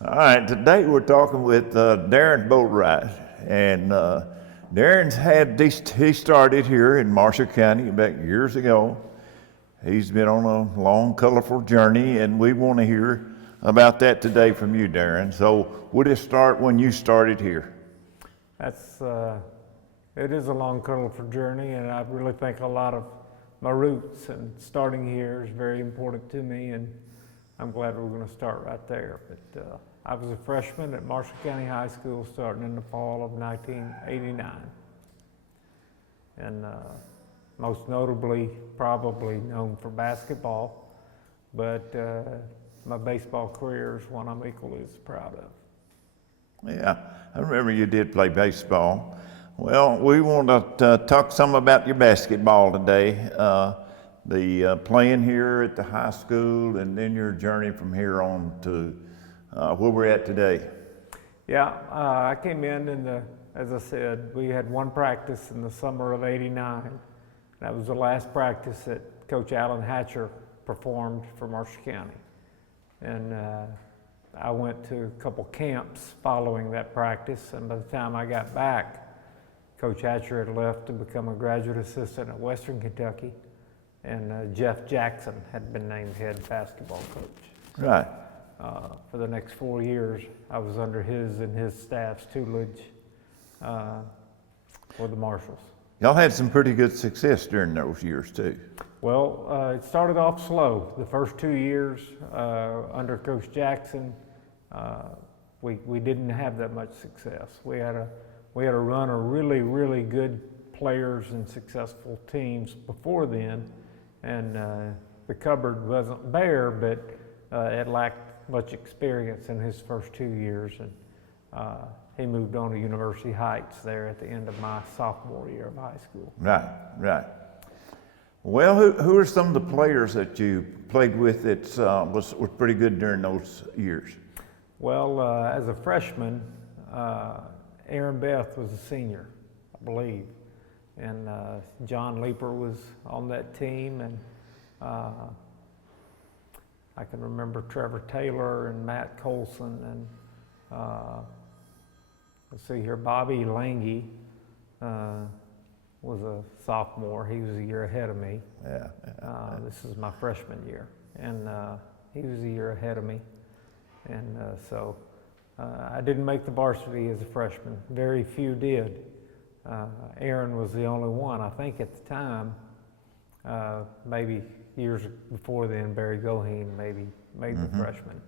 All right, today we're talking with Darron Boatwright, and Darron's he started here in Marshall County back years ago. He's been on a long, colorful journey, and we want to hear about that today from you, Darron. So we'll just start when you started here. It is a long, colorful journey, and I really think a lot of my roots and starting here is very important to me, and I'm glad we're going to start right there. But I was a freshman at Marshall County High School starting in the fall of 1989. And most notably, probably known for basketball, but my baseball career is one I'm equally as proud of. Yeah, I remember you did play baseball. Well, we want to talk some about your basketball today. The playing here at the high school, and then your journey from here on to where we're at today. Yeah, I came in as I said, we had one practice in the summer of '89. That was the last practice that Coach Alan Hatcher performed for Marshall County. And I went to a couple camps following that practice, and by the time I got back, Coach Hatcher had left to become a graduate assistant at Western Kentucky, and Jeff Jackson had been named head basketball coach. Right. For the next 4 years, I was under his and his staff's tutelage for the Marshalls. Y'all had some pretty good success during those years too. Well, it started off slow. The first 2 years under Coach Jackson, we didn't have that much success. We had a run of really good players and successful teams before then, and the cupboard wasn't bare, but it lacked much experience in his first 2 years, and he moved on to University Heights there at the end of my sophomore year of high school. Right. Well, who are some of the players that you played with that was pretty good during those years? Well, as a freshman, Aaron Beth was a senior, I believe, and John Leeper was on that team, and I can remember Trevor Taylor and Matt Colson, and let's see here, Bobby Lange was a sophomore. He was a year ahead of me. Yeah. This is my freshman year, and he was a year ahead of me, and so I didn't make the varsity as a freshman. Very few did. Aaron was the only one, I think, at the time. Maybe years before then, Barry Goheen maybe made the freshman,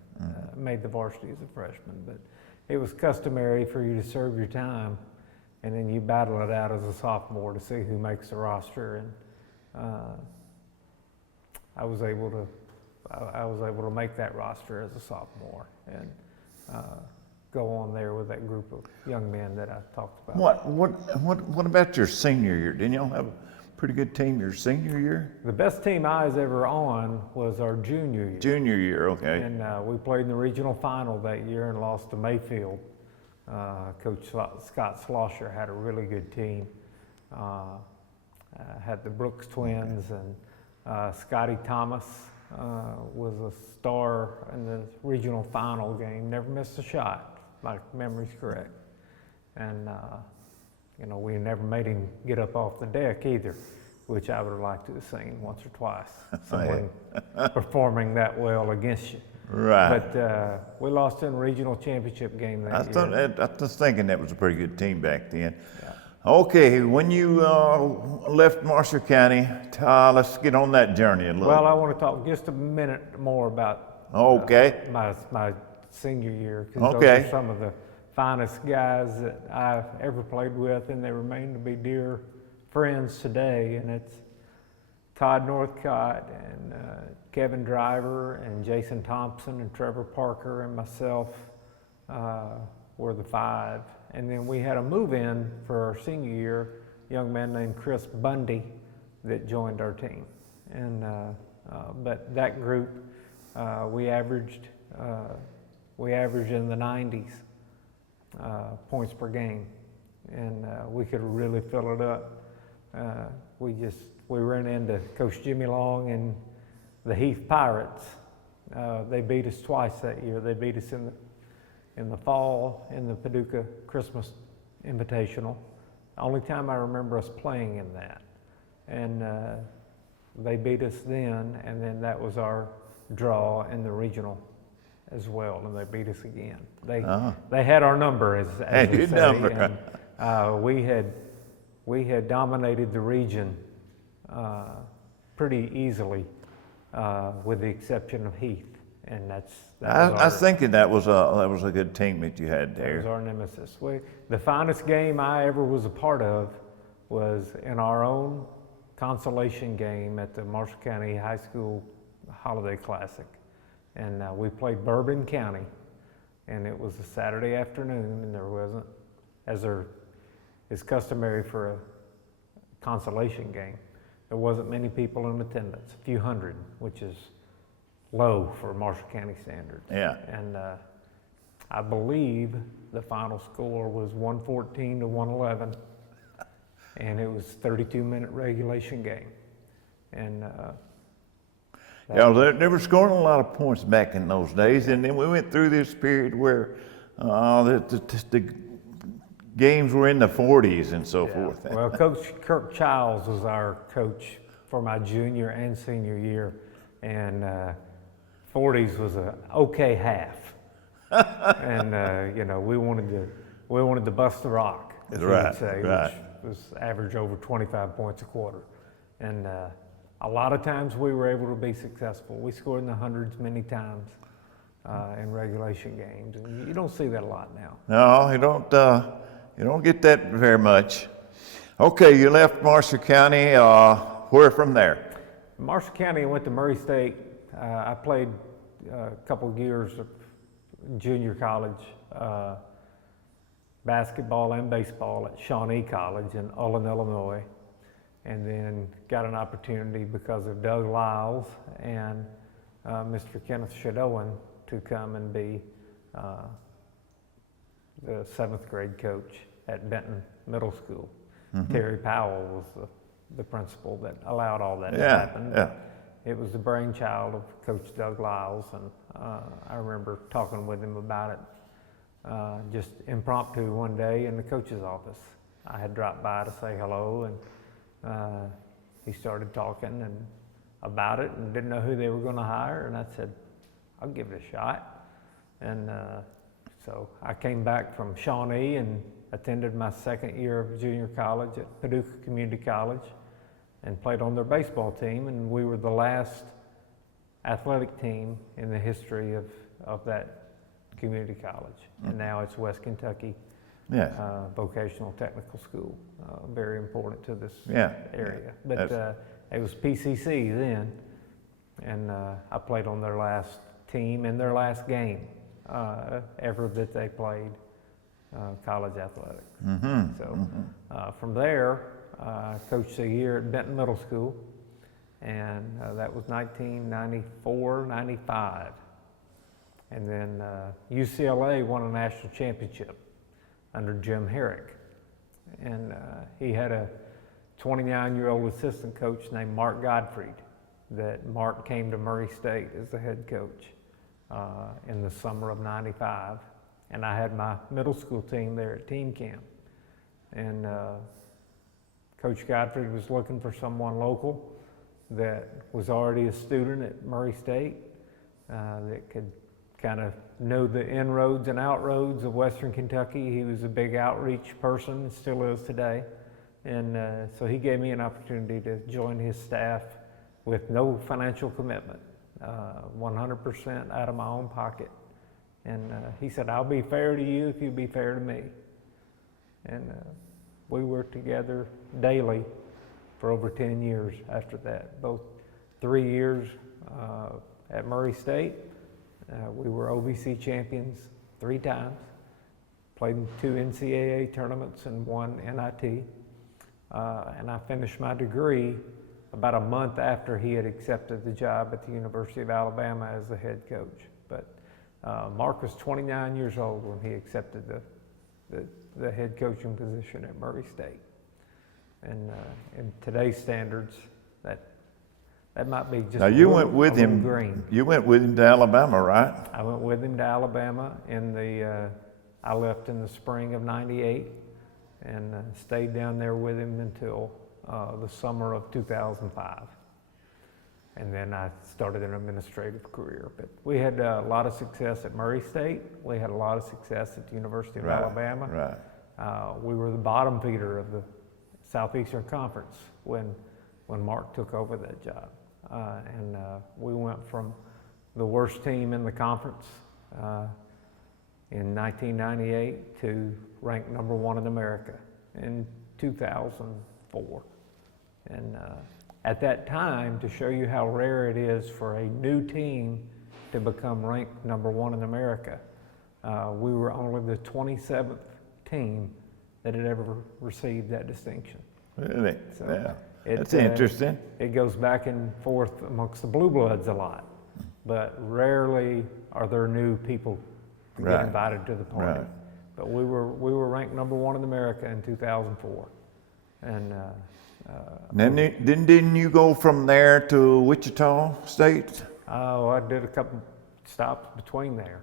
made the varsity as a freshman. But it was customary for you to serve your time, and then you battle it out as a sophomore to see who makes the roster. And I was able to make that roster as a sophomore, and go on there with that group of young men that I talked about. What about your senior year? Didn't y'all have a pretty good team your senior year? The best team I was ever on was our junior year. Junior year, okay. And we played in the regional final that year and lost to Mayfield. Coach Scott Slosher had a really good team. Had the Brooks twins, and Scotty Thomas was a star in the regional final game. Never missed a shot, if my memory's correct. And we never made him get up off the deck either, which I would have liked to have seen once or twice. Someone performing that well against you. Right. But we lost in a regional championship game that year. I was thinking that was a pretty good team back then. Yeah. Okay, when you left Marshall County, let's get on that journey a little. Well, I want to talk just a minute more about my senior year, because those are some of the finest guys that I've ever played with, and they remain to be dear friends today. And it's Todd Northcott and Kevin Driver and Jason Thompson and Trevor Parker and myself were the five. And then we had a move-in for our senior year, a young man named Chris Bundy that joined our team. And but that group, we averaged in the 90s points per game, and we could really fill it up. We ran into Coach Jimmy Long and the Heath Pirates. They beat us twice that year. They beat us in in the fall in the Paducah Christmas Invitational. Only time I remember us playing in that. And they beat us then, and then that was our draw in the regional as well, and they beat us again. They had our number, as they say, number. And we had dominated the region pretty easily, with the exception of Heath, and I was thinking that was a good team that you had there. That was our nemesis. The finest game I ever was a part of was in our own consolation game at the Marshall County High School Holiday Classic. And we played Bourbon County, and it was a Saturday afternoon, and there wasn't, as there is customary for a consolation game, there wasn't many people in attendance, a few hundred, which is low for Marshall County standards. Yeah. And I believe the final score was 114 to 111, and it was 32-minute regulation game. And they were scoring a lot of points back in those days, and then we went through this period where the games were in the 40s and so forth. Well, Coach Kirk Childs was our coach for my junior and senior year, and 40s was a okay half. And we wanted to bust the rock, as you would say, which was average over 25 points a quarter. And a lot of times we were able to be successful. We scored in the hundreds many times in regulation games, and you don't see that a lot now. No, you don't get that very much. Okay, you left Marshall County. Where from there? Marshall County, I went to Murray State. I played a couple of years of junior college basketball and baseball at Shawnee College in Ulin, Illinois, and then got an opportunity because of Doug Lyles and Mr. Kenneth Shadowan to come and be the 7th grade coach at Benton Middle School. Mm-hmm. Terry Powell was the principal that allowed all that to happen. Yeah. It was the brainchild of Coach Doug Lyles, and I remember talking with him about it just impromptu one day in the coach's office. I had dropped by to say hello, and he started talking about it and didn't know who they were going to hire, and I said, I'll give it a shot. And so I came back from Shawnee and attended my second year of junior college at Paducah Community College and played on their baseball team, and we were the last athletic team in the history of that community college. And now it's West Kentucky Vocational Technical School, very important to this area. But it was PCC then, and I played on their last team in their last game ever that they played college athletics. Mm-hmm. So from there, coached a year at Benton Middle School, and that was 1994-95. And then UCLA won a national championship under Jim Herrick. And he had a 29-year-old assistant coach named Mark Gottfried that Mark came to Murray State as the head coach in the summer of '95. And I had my middle school team there at team camp. And Coach Gottfried was looking for someone local that was already a student at Murray State that could kind of know the inroads and outroads of Western Kentucky. He was a big outreach person, and still is today. And so he gave me an opportunity to join his staff with no financial commitment, 100% out of my own pocket. And he said, I'll be fair to you if you be fair to me. And we worked together daily for over 10 years after that, both 3 years at Murray State. We were OVC champions 3 times, played in 2 NCAA tournaments and 1 NIT. And I finished my degree about a month after he had accepted the job at the University of Alabama as the head coach. But Mark was 29 years old when he accepted the head coaching position at Murray State. And in today's standards, that That might be just now you went with a little him. green. You went with him to Alabama, right? I went with him to Alabama I left in the spring of '98 and stayed down there with him until the summer of 2005. And then I started an administrative career. But we had a lot of success at Murray State. We had a lot of success at the University of Alabama. Right. We were the bottom feeder of the Southeastern Conference when Mark took over that job. We went from the worst team in the conference in 1998 to ranked number 1 in America in 2004. And at that time, to show you how rare it is for a new team to become ranked number 1 in America, we were only the 27th team that had ever received that distinction. Really? So yeah. That's interesting. It goes back and forth amongst the Blue Bloods a lot, but rarely are there new people who get invited to the party. Right. But we were ranked number 1 in America in 2004, and then didn't you go from there to Wichita State? I did a couple stops between there.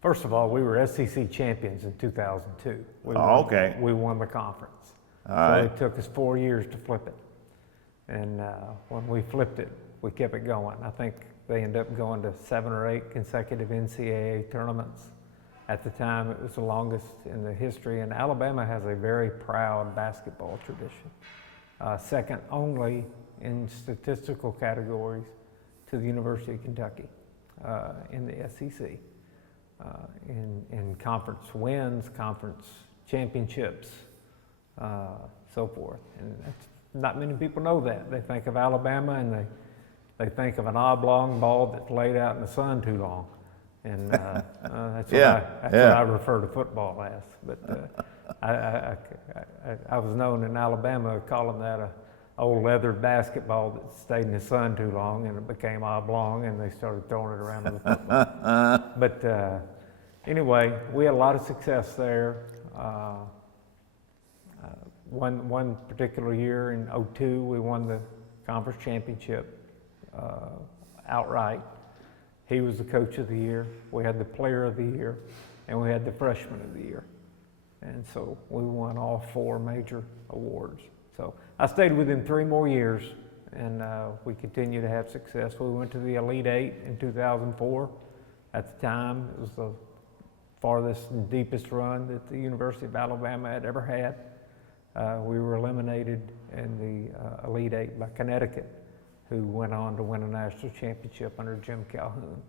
First of all, we were SEC champions in 2002. Okay. We won the conference. All right. It took us 4 years to flip it. And when we flipped it, we kept it going. I think they ended up going to 7 or 8 consecutive NCAA tournaments. At the time, it was the longest in the history, and Alabama has a very proud basketball tradition. Second only in statistical categories to the University of Kentucky in the SEC. In conference wins, conference championships, so forth. And not many people know that. They think of Alabama and they think of an oblong ball that's laid out in the sun too long. And that's what I refer to football as. But I was known in Alabama calling that a old leather basketball that stayed in the sun too long, and it became oblong, and they started throwing it around with the football. But anyway, we had a lot of success there. One particular year in '02, we won the conference championship outright. He was the coach of the year. We had the player of the year, and we had the freshman of the year. And so we won all 4 major awards. So I stayed with him 3 more years, and we continued to have success. We went to the Elite 8 in 2004. At the time, it was the farthest and deepest run that the University of Alabama had ever had. We were eliminated in the Elite 8 by Connecticut, who went on to win a national championship under Jim Calhoun.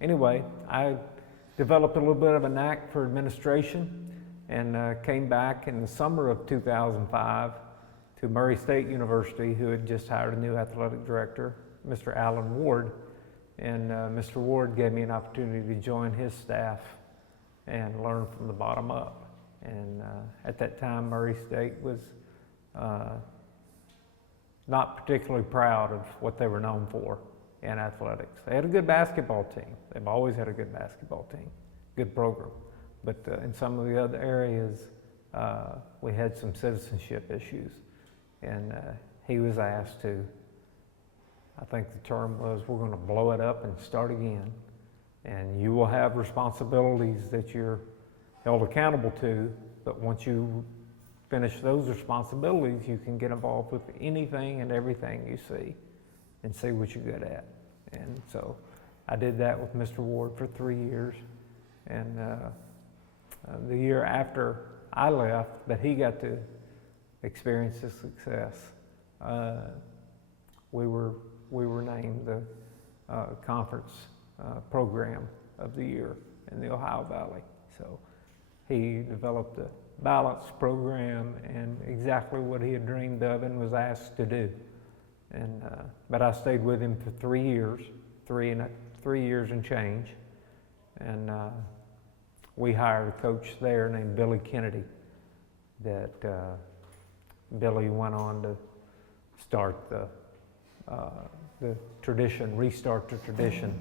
Anyway, I developed a little bit of a knack for administration and came back in the summer of 2005 to Murray State University, who had just hired a new athletic director, Mr. Alan Ward. And Mr. Ward gave me an opportunity to join his staff and learn from the bottom up. And at that time, Murray State was not particularly proud of what they were known for in athletics. They had a good basketball team. They've always had a good basketball team, good program. But in some of the other areas, we had some citizenship issues. And he was asked to, I think the term was, we're going to blow it up and start again. And you will have responsibilities that you're held accountable to, but once you finish those responsibilities, you can get involved with anything and everything you see and see what you're good at. And so I did that with Mr. Ward for 3 years. And the year after I left, but he got to experience his success, we were named the conference program of the year in the Ohio Valley. So he developed a balanced program and exactly what he had dreamed of and was asked to do. And but I stayed with him for 3 years, 3 years and change. And we hired a coach there named Billy Kennedy. That Billy went on to start the tradition, restart the tradition,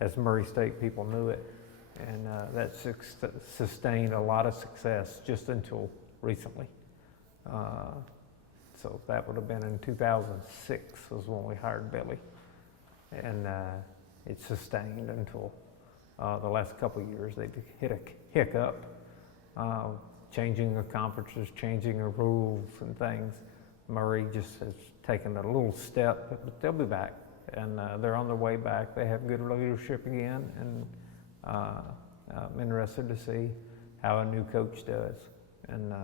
as Murray State people knew it. And that sustained a lot of success just until recently. So that would have been in 2006 was when we hired Billy. And it sustained until the last couple of years. They hit a hiccup, changing the conferences, changing the rules and things. Murray just has taken a little step, but they'll be back. And they're on their way back. They have good leadership again, and I'm interested to see how a new coach does and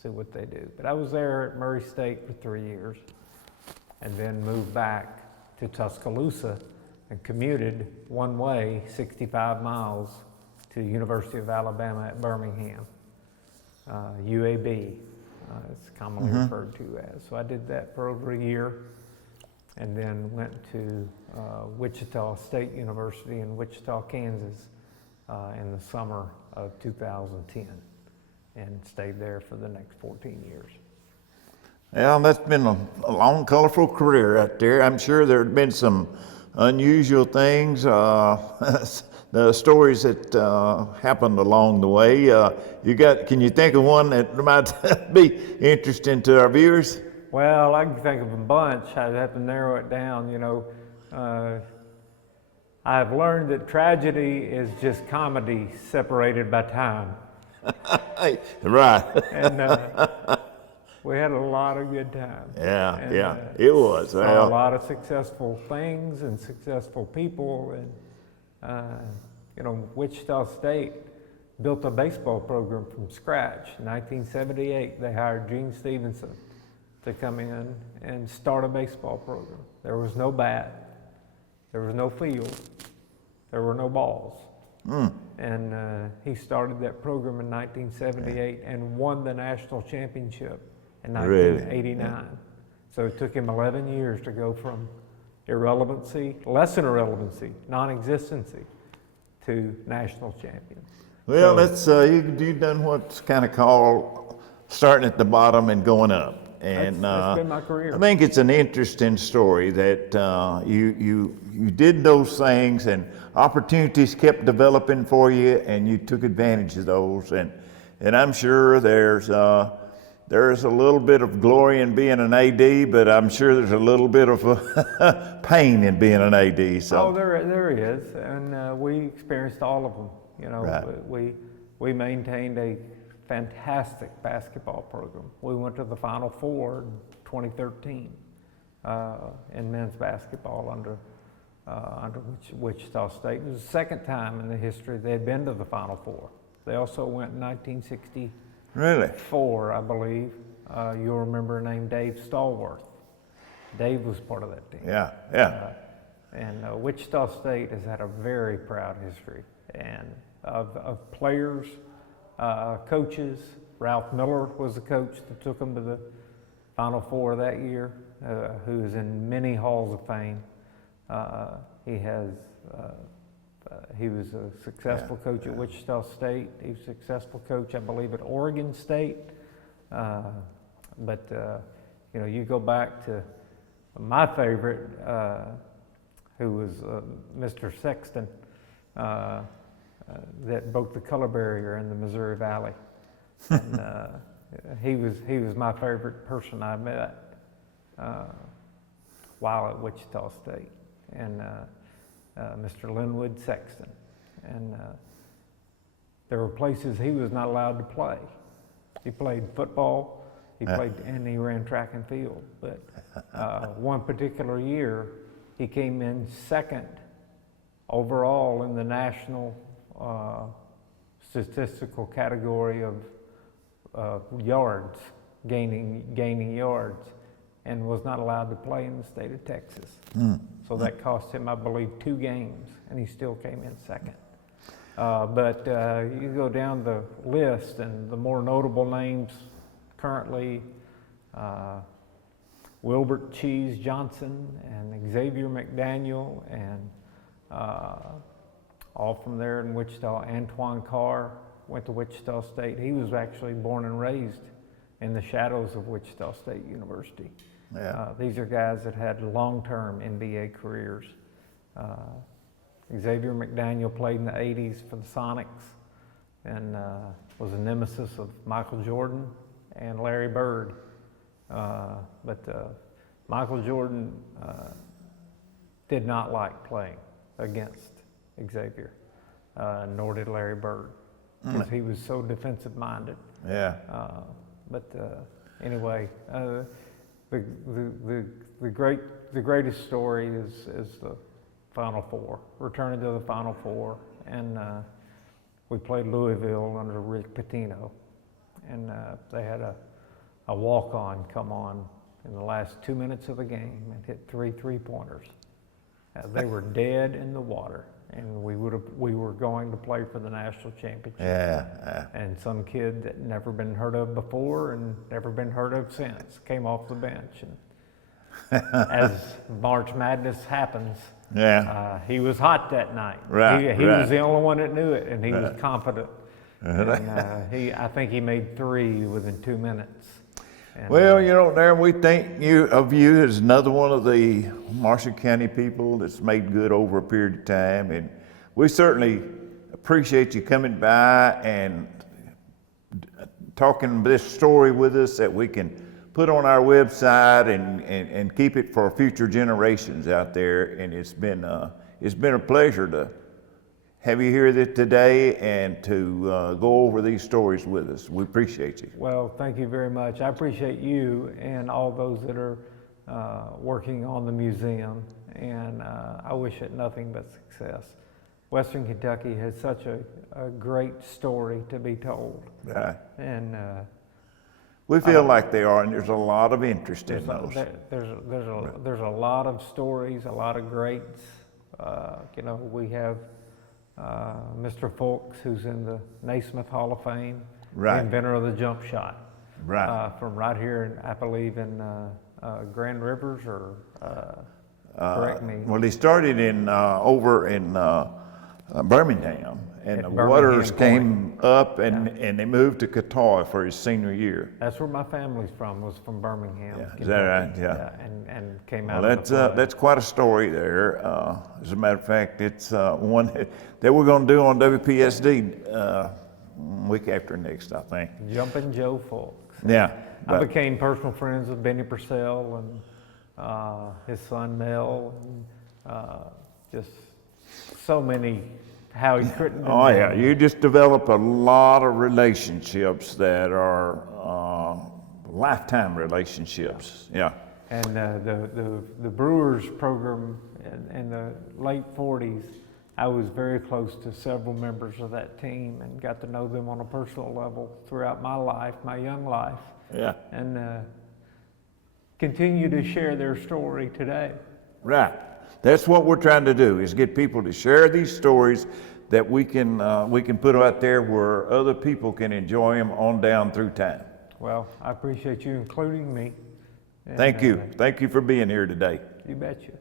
see what they do. But I was there at Murray State for 3 years and then moved back to Tuscaloosa and commuted one way 65 miles to the University of Alabama at Birmingham, UAB, it's commonly referred to as. So I did that for over a year and then went to Wichita State University in Wichita, Kansas in the summer of 2010 and stayed there for the next 14 years. Well, that's been a long, colorful career out there. I'm sure there have been some unusual things, the stories that happened along the way. Can you think of one that might be interesting to our viewers? Well, I can think of a bunch. I'd have to narrow it down. You know, I've learned that tragedy is just comedy separated by time. Right. And we had a lot of good times. Yeah, and, yeah, it was. Saw a lot of successful things and successful people. And, you know, Wichita State built a baseball program from scratch. In 1978, they hired Gene Stevenson to come in and start a baseball program. There was no bat, there was no field, there were no balls. And he started that program in 1978 and won the national championship in 1989. Really? So it took him 11 years to go from irrelevancy, less than irrelevancy, non-existency, to national champion. Well, so, you've done what's kind of called starting at the bottom and going up. And that's been my career. I think it's an interesting story that you did those things and opportunities kept developing for you and you took advantage of those. And I'm sure there's a little bit of glory in being an AD, but I'm sure there's a little bit of pain in being an AD. So. Oh, there is, and we experienced all of them. You know, right. We maintained a fantastic basketball program. We went to the Final Four in 2013 in men's basketball under Wichita State. It was the second time in the history they had been to the Final Four. They also went in 1960. Really? 4, I believe. You'll remember a name Dave Stallworth. Dave was part of that team. Yeah, yeah. And Wichita State has had a very proud history and of players, coaches. Ralph Miller was the coach that took them to the Final Four that year, who is in many halls of fame. He was a successful coach at Wichita State. He was a successful coach, I believe, at Oregon State. But you know, you go back to my favorite, who was Mr. Sexton, that broke the color barrier in the Missouri Valley. And he was my favorite person I met while at Wichita State. And Mr. Linwood Sexton. And there were places he was not allowed to play. He played football, and he ran track and field. But one particular year, he came in second overall in the national statistical category of yards, gaining yards, and was not allowed to play in the state of Texas. So that cost him, I believe, 2 games, and he still came in second. But you go down the list, and the more notable names currently, Wilbert Cheese Johnson and Xavier McDaniel, and all from there in Wichita. Antoine Carr went to Wichita State. He was actually born and raised in the shadows of Wichita State University. Yeah. These are guys that had long-term NBA careers. Xavier McDaniel played in the 80s for the Sonics and was a nemesis of Michael Jordan and Larry Bird. But Michael Jordan did not like playing against Xavier, nor did Larry Bird, because he was so defensive minded. Yeah. Anyway, the greatest story is the Final Four, returning to the Final Four, and we played Louisville under Rick Pitino, and they had a walk-on come on in the last 2 minutes of the game and hit 3 3-pointers. They were dead in the water, and we were going to play for the national championship. Yeah. And some kid that never been heard of before and never been heard of since came off the bench, and as March Madness happens, he was hot that night. Right. He was the only one that knew it, and he was confident. And I think he made 3 within 2 minutes. And, well, Darron, we think of you as another one of the Marshall County people that's made good over a period of time, and we certainly appreciate you coming by and talking this story with us that we can put on our website and keep it for future generations out there. And it's been a pleasure to have you here today and to go over these stories with us. We appreciate you. Well, thank you very much. I appreciate you and all those that are working on the museum, and I wish it nothing but success. Western Kentucky has such a great story to be told. Right. And we feel like they are, and there's a lot of interest in those. There's a lot of stories, a lot of greats. We have Mr. Fulks, who's in the Naismith Hall of Fame, Right. inventor of the jump shot. Right. From right here, I believe in Grand Rivers, or correct me. Well, he started over in Birmingham, and the waters came up, and they moved to Qatar for his senior year. That's where my family's from, was from Birmingham. Yeah, is that right? Yeah. And came out. Well, that's quite a story there. As a matter of fact, it's one that we're going to do on WPSD week after next, I think. Jumpin' Joe Fulks. Yeah. I became personal friends with Benny Purcell and his son Mel, and just so many. How he couldn't. Oh yeah, you just develop a lot of relationships that are lifetime relationships. Yeah. And the Brewers program in the late 40s, I was very close to several members of that team and got to know them on a personal level throughout my life, my young life. Yeah. And continue to share their story today. Right. That's what we're trying to do, is get people to share these stories that we can put out there where other people can enjoy them on down through time. Well, I appreciate you including me. Thank you. Thank you for being here today. You betcha.